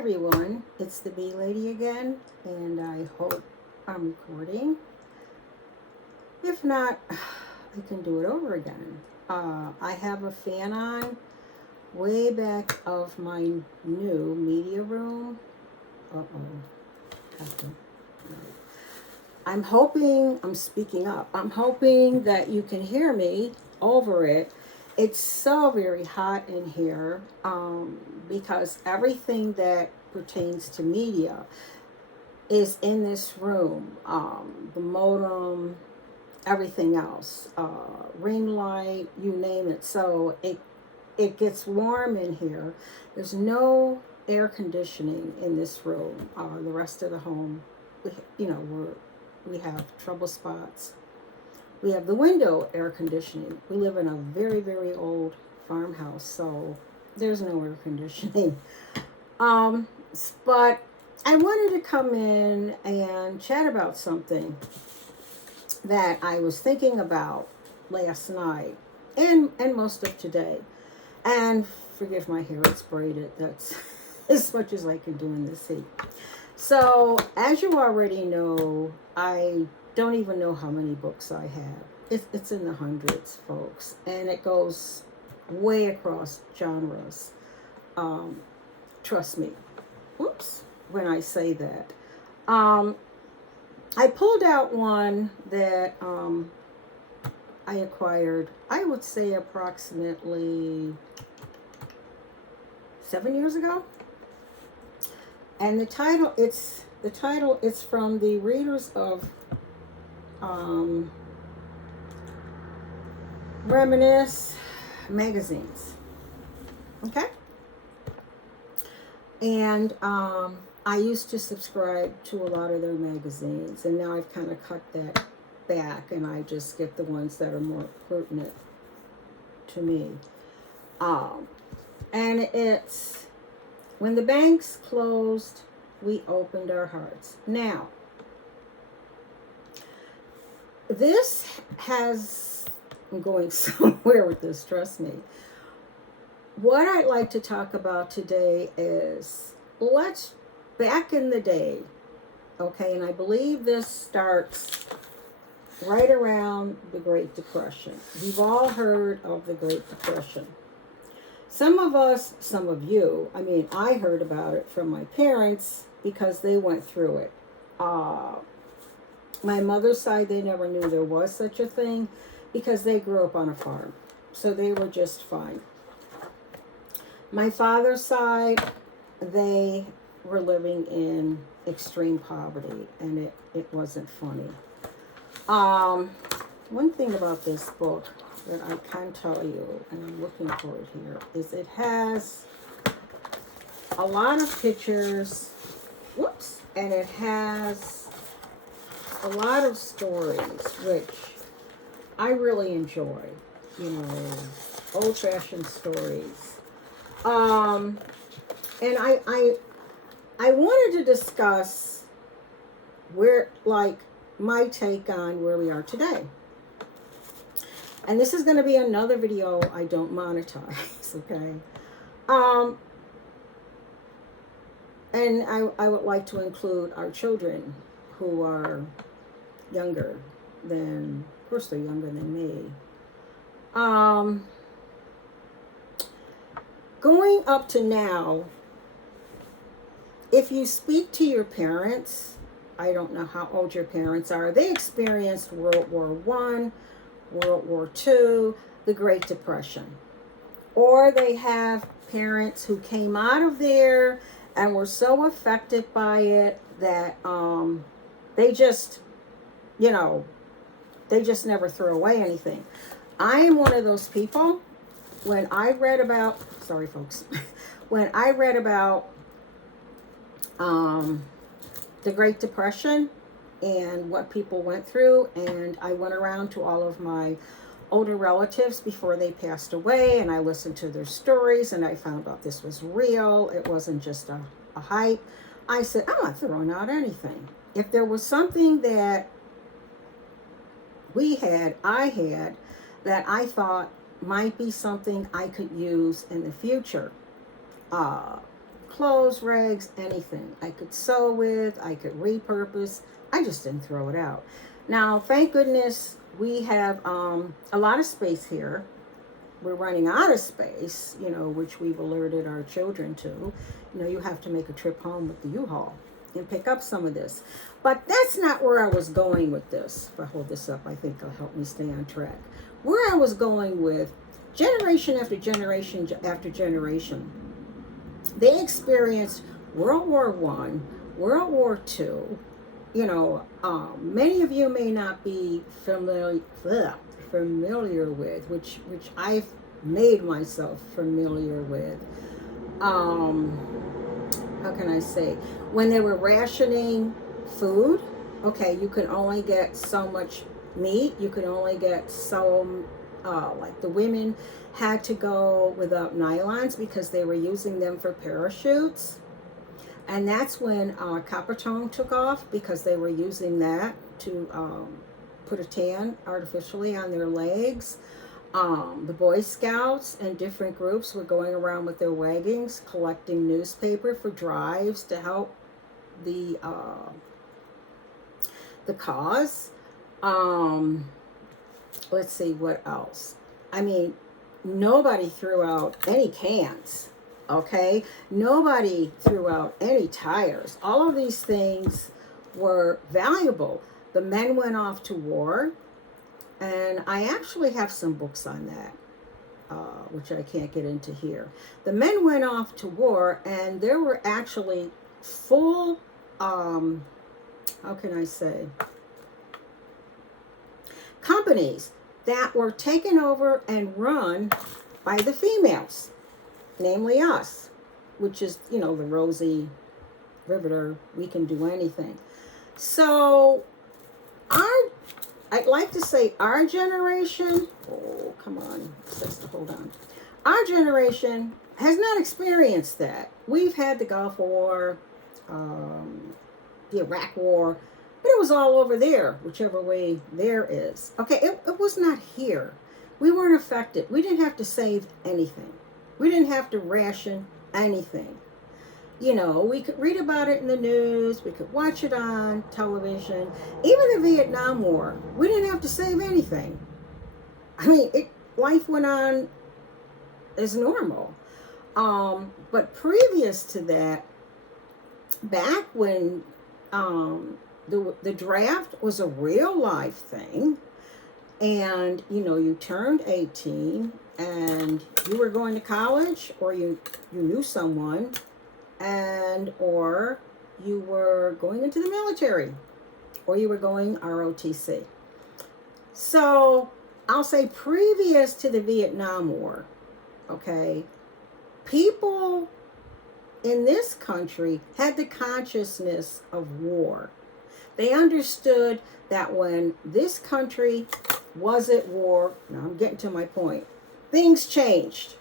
everyone, it's the Bee Lady again, and I hope I'm recording. If not, I can do it over again. I have a fan on way back of my new media room. I'm hoping, I'm speaking up, I'm hoping that you can hear me over it. It's so very hot in here because everything that pertains to media is in this room. The modem, everything else, ring light, you name it. So it gets warm in here. There's no air conditioning in this room. The rest of the home, we have trouble spots. We have the window air conditioning. We live in a very, very old farmhouse, so there's no air conditioning. But I wanted to come in and chat about something that I was thinking about last night and most of today. And forgive my hair, it's braided. That's as much as I can do in this heat. So, as you already know, I don't even know how many books I have. It's in the hundreds, folks. And it goes way across genres. Trust me. Whoops, when I say that. I pulled out one that I acquired, I would say approximately 7 years ago. And the title is from the readers of Reminisce magazines. Okay? And I used to subscribe to a lot of their magazines, and now I've kind of cut that back, and I just get the ones that are more pertinent to me. And it's when the banks closed, we opened our hearts. Now, this has, I'm going somewhere with this, trust me. What I'd like to talk about today is, back in the day, okay, and I believe this starts right around the Great Depression. We've all heard of the Great Depression. Some of you, I heard about it from my parents because they went through it. My mother's side, they never knew there was such a thing because they grew up on a farm. So they were just fine. My father's side, they were living in extreme poverty, and it wasn't funny. One thing about this book that I can tell you, and I'm looking for it here, is it has a lot of pictures, and it has a lot of stories, which I really enjoy, old-fashioned stories. And I wanted to discuss my take on where we are today. And this is going to be another video I don't monetize, okay? And I would like to include our children who are younger than, of course they're younger than me. Going up to now, if you speak to your parents, I don't know how old your parents are, they experienced World War I, World War II, the Great Depression. Or they have parents who came out of there and were so affected by it that they just never threw away anything. I am one of those people. When I read about, when I read about the Great Depression and what people went through, and I went around to all of my older relatives before they passed away, and I listened to their stories, and I found out this was real. It wasn't just a hype. I said, I'm not throwing out anything. If there was something that I had, that I thought might be something I could use in the future, clothes, rags, anything. I could sew with, I could repurpose. I just didn't throw it out. Now, thank goodness we have a lot of space here. We're running out of space, which we've alerted our children to. You have to make a trip home with the U-Haul and pick up some of this. But that's not where I was going with this. If I hold this up, I think it'll help me stay on track. Where I was going with generation after generation after generation, they experienced World War I, World War II. Many of you may not be familiar with, which I've made myself familiar with. How can I say? When they were rationing food, okay, you can only get so much meat. You can only get so, like the women had to go without nylons because they were using them for parachutes. And that's when copper tone took off, because they were using that to put a tan artificially on their legs. The Boy Scouts and different groups were going around with their wagons collecting newspaper for drives to help the cause. Let's see what else. I mean, nobody threw out any cans. Okay, nobody threw out any tires. All of these things were valuable. The men went off to war, and I actually have some books on that, which I can't get into here. The men went off to war, and there were actually full, how can I say, companies that were taken over and run by the females. Namely us, which is, the Rosie Riveter, we can do anything. So, I'd like to say our generation, oh, come on, hold on. Our generation has not experienced that. We've had the Gulf War, the Iraq War, but it was all over there, whichever way there is. Okay, it was not here. We weren't affected. We didn't have to save anything. We didn't have to ration anything. We could read about it in the news. We could watch it on television. Even the Vietnam War, we didn't have to save anything. I mean, life went on as normal. But previous to that, back when the draft was a real life thing, and you turned 18 and you were going to college, or you knew someone, and or you were going into the military, or you were going ROTC. So I'll say previous to the Vietnam War, okay, people in this country had the consciousness of war. They understood that when this country was at war, now I'm getting to my point, things changed,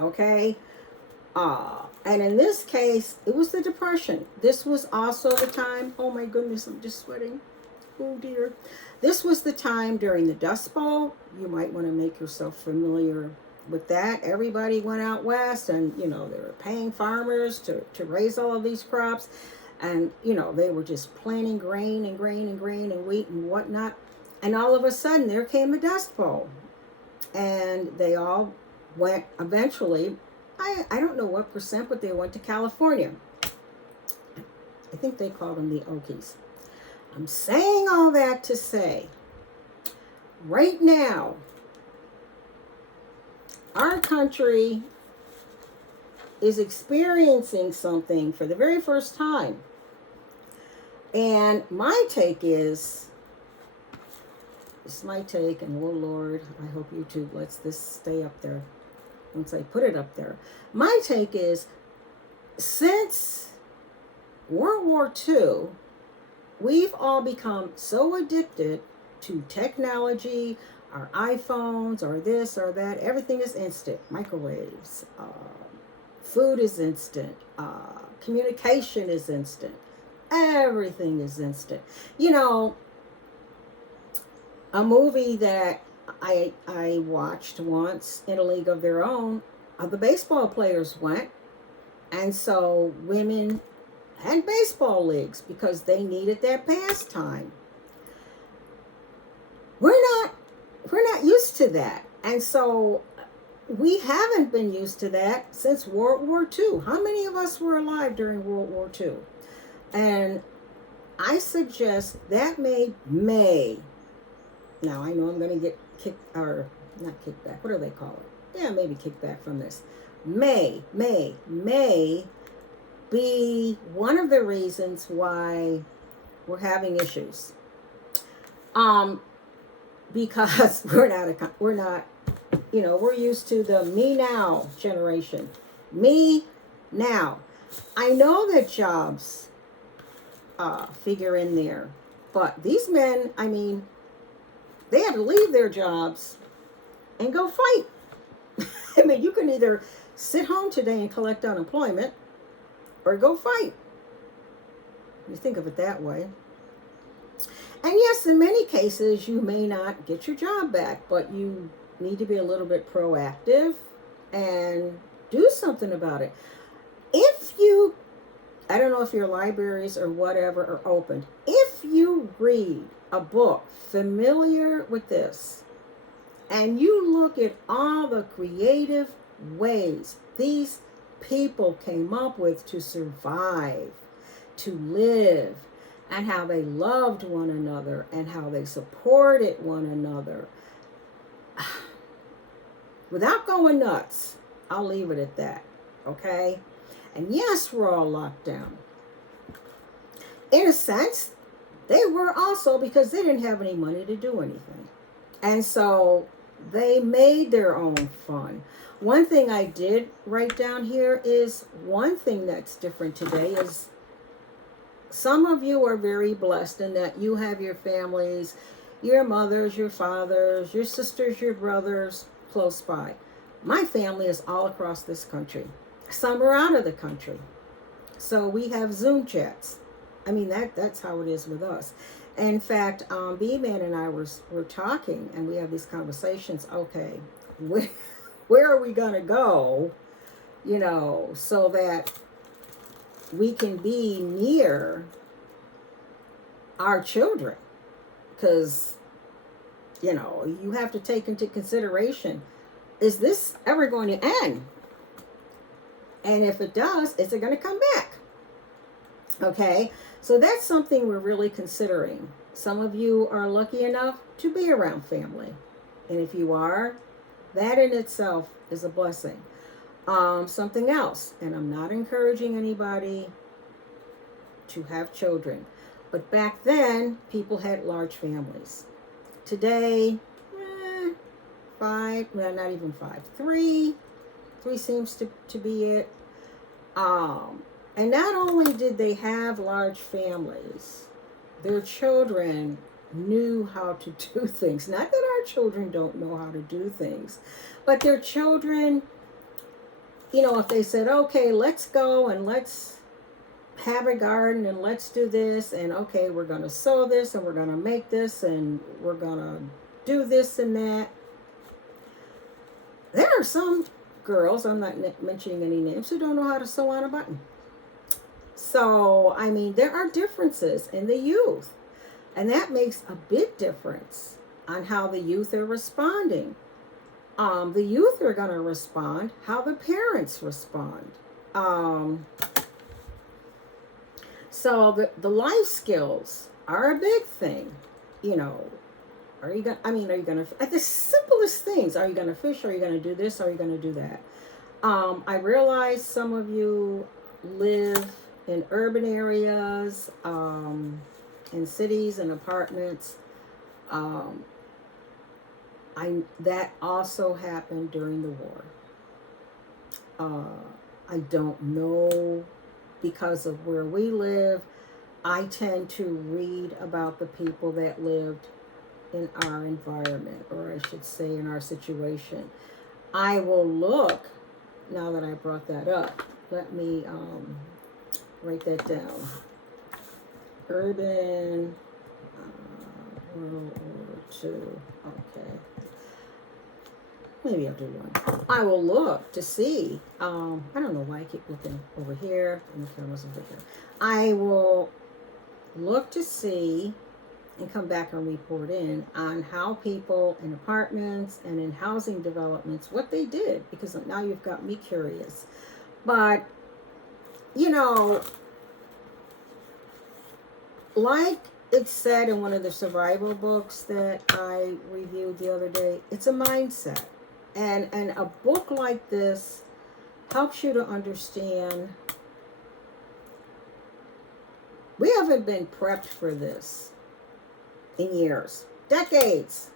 okay? And in this case, it was the Depression. This was also the time, oh my goodness, I'm just sweating. Oh dear. This was the time during the Dust Bowl. You might want to make yourself familiar with that. Everybody went out west, and, they were paying farmers to raise all of these crops. And, they were just planting grain and wheat and whatnot. And all of a sudden, there came a Dust Bowl. And they all went eventually, I don't know what percent, but they went to California. I think they called them the Okies. I'm saying all that to say, right now, our country is experiencing something for the very first time. And my take is, this is my take, and oh Lord, I hope YouTube lets this stay up there once I put it up there. My take is, since World War II, we've all become so addicted to technology, our iPhones, or this or that. Everything is instant. Microwaves, food is instant, communication is instant, everything is instant. A movie that I watched once, In a League of Their Own, the baseball players went And so women had baseball leagues because they needed that pastime. We're not used to that. And so we haven't been used to that since World War II. How many of us were alive during World War II? And I suggest that may. Now I know I'm going to get kicked, or not kickback. What do they call it? Yeah, maybe kickback from this. May be one of the reasons why we're having issues. Because we're not, we're used to the me now generation. Me now. I know that jobs figure in there, but these men, I mean, they had to leave their jobs and go fight. I mean, you can either sit home today and collect unemployment or go fight. You think of it that way. And yes, in many cases, you may not get your job back, but you need to be a little bit proactive and do something about it. I don't know if your libraries or whatever are open. If you read a book familiar with this, and you look at all the creative ways these people came up with to survive, to live, and how they loved one another and how they supported one another. Without going nuts, I'll leave it at that, okay? And yes, we're all locked down. In a sense, they were also, because they didn't have any money to do anything. And so they made their own fun. One thing I did write down here is one thing that's different today is some of you are very blessed in that you have your families, your mothers, your fathers, your sisters, your brothers close by. My family is all across this country. Some are out of the country. So we have Zoom chats. I mean, that's how it is with us. In fact, B-Man and I were talking, and we have these conversations. Okay, where are we going to go, so that we can be near our children? Because, you have to take into consideration, is this ever going to end? And if it does, is it going to come back? Okay, so that's something we're really considering. Some of you are lucky enough to be around family. And if you are, that in itself is a blessing. Something else, and I'm not encouraging anybody to have children, but back then, people had large families. Today, 5, well, not even 5, 3 seems to be it. And not only did they have large families, their children knew how to do things. Not that our children don't know how to do things, but their children, if they said, okay, let's go and let's have a garden and let's do this, and okay, we're going to sow this and we're going to make this and we're going to do this and that. There are some girls, I'm not mentioning any names, who don't know how to sew on a button. So, I mean, there are differences in the youth, and that makes a big difference on how the youth are responding. The youth are going to respond how the parents respond. So the life skills are a big thing. Are you going to, at the simplest things, are you going to fish? Are you going to do this? Are you going to do that? I realize some of you live in urban areas, in cities and apartments. That also happened during the war. I don't know, because of where we live. I tend to read about the people that lived in our environment, or I should say in our situation. I will look, now that I brought that up, let me write that down. Urban World War II. Okay. Maybe I'll do one. I will look to see. I don't know why I keep looking over here and the camera's over here. I will look to see and come back and report in on how people in apartments and in housing developments, what they did, because now you've got me curious. But, you know, like it said in one of the survival books that I reviewed the other day, it's a mindset. And a book like this helps you to understand we haven't been prepped for this in years, decades.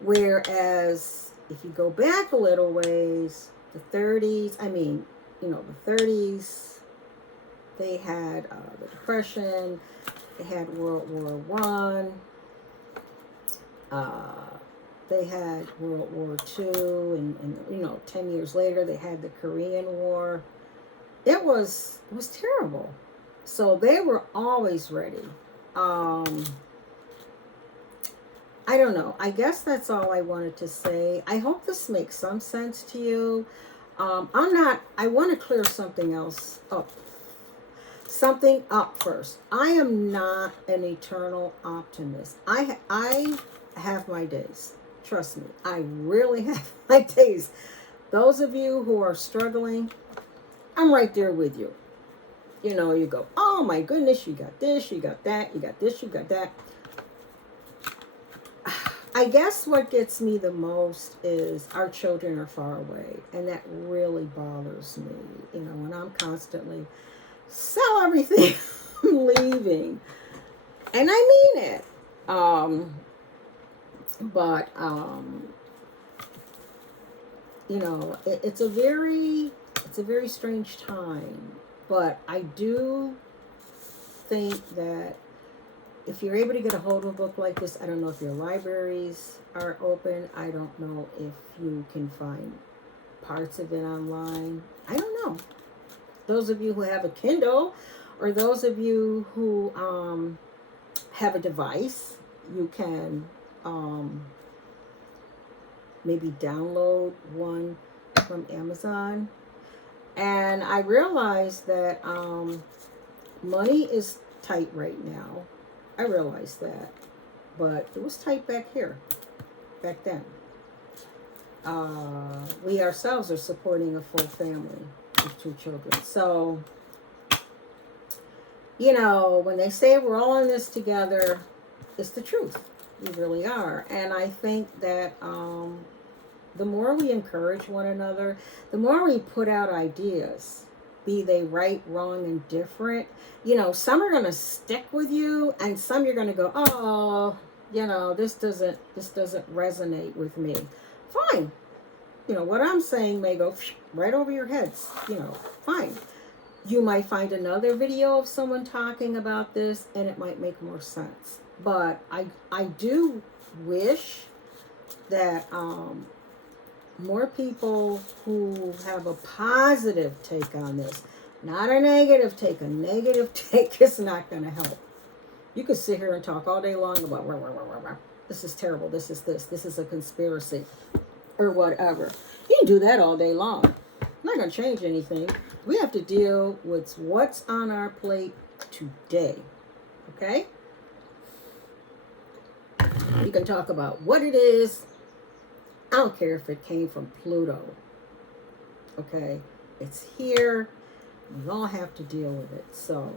Whereas if you go back a little ways, the 30s, the 30s, they had the Depression, they had World War One, they had World War II, and 10 years later they had the Korean War. It was terrible. So they were always ready. I don't know. I guess that's all I wanted to say. I hope this makes some sense to you. I want to clear something else up. Something up first. I am not an eternal optimist. I have my days. Trust me. I really have my days. Those of you who are struggling, I'm right there with you. You go, oh my goodness, you got this, you got that, you got this, you got that. I guess what gets me the most is our children are far away, and that really bothers me. When I'm constantly sell everything, I'm leaving, and I mean it. It's a very strange time. But I do think that if you're able to get a hold of a book like this, I don't know if your libraries are open. I don't know if you can find parts of it online. I don't know. Those of you who have a Kindle, or those of you who have a device, you can maybe download one from Amazon. And I realized that money is tight right now. I realized that. But it was tight back then. We ourselves are supporting a full family with 2 children. So, when they say we're all in this together, it's the truth. We really are. And I think that the more we encourage one another, the more we put out ideas, be they right, wrong, and different. Some are going to stick with you, and some you're going to go, oh, this doesn't resonate with me. Fine. What I'm saying may go right over your heads. Fine. You might find another video of someone talking about this, and it might make more sense. But I do wish that more people who have a positive take on this, not a negative take. A negative take is not going to help. You could sit here and talk all day long about this is terrible, this is a conspiracy, or whatever. You can do that all day long. Not going to change anything. We have to deal with what's on our plate today. Okay? You can talk about what it is. I don't care if it came from Pluto. Okay? It's here. We all have to deal with it. So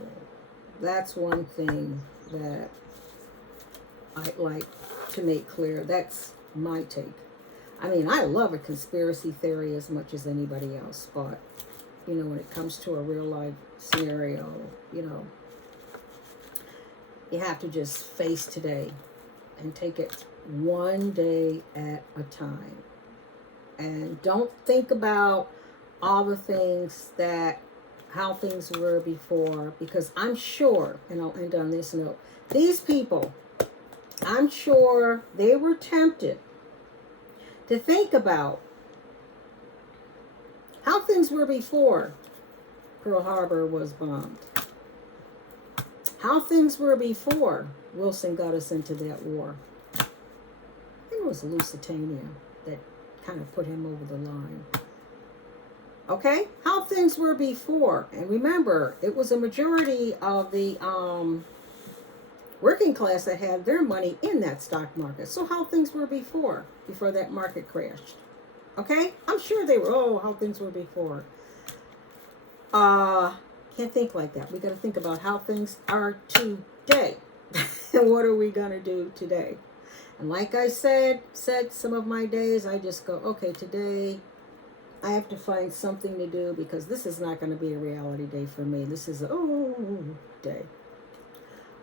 that's one thing that I'd like to make clear. That's my take. I mean, I love a conspiracy theory as much as anybody else, but, when it comes to a real life scenario, you have to just face today and take it one day at a time. And don't think about all the things how things were before, because I'm sure, and I'll end on this note, these people, I'm sure they were tempted to think about how things were before Pearl Harbor was bombed. How things were before Wilson got us into that war. I think it was Lusitania that kind of put him over the line. Okay, how things were before. And remember, it was a majority of the working class that had their money in that stock market. So how things were before that market crashed. Okay, I'm sure they were, oh, how things were before. Can't think like that. We got to think about how things are today. And what are we going to do today? And like I said some of my days, I just go, okay, today I have to find something to do because this is not going to be a reality day for me. This is a day.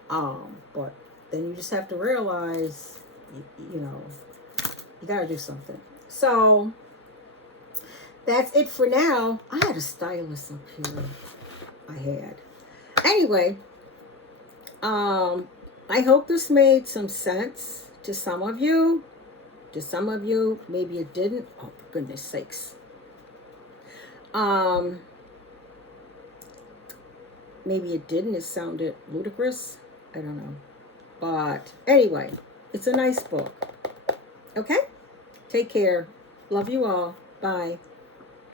But then you just have to realize, you know, you got to do something. So that's it for now. I had a stylist up here. I had. Anyway, I hope this made some sense to some of you. To some of you, maybe it didn't. Oh, for goodness sakes. Maybe it didn't. It sounded ludicrous. I don't know. But anyway, it's a nice book. Okay? Take care. Love you all. Bye.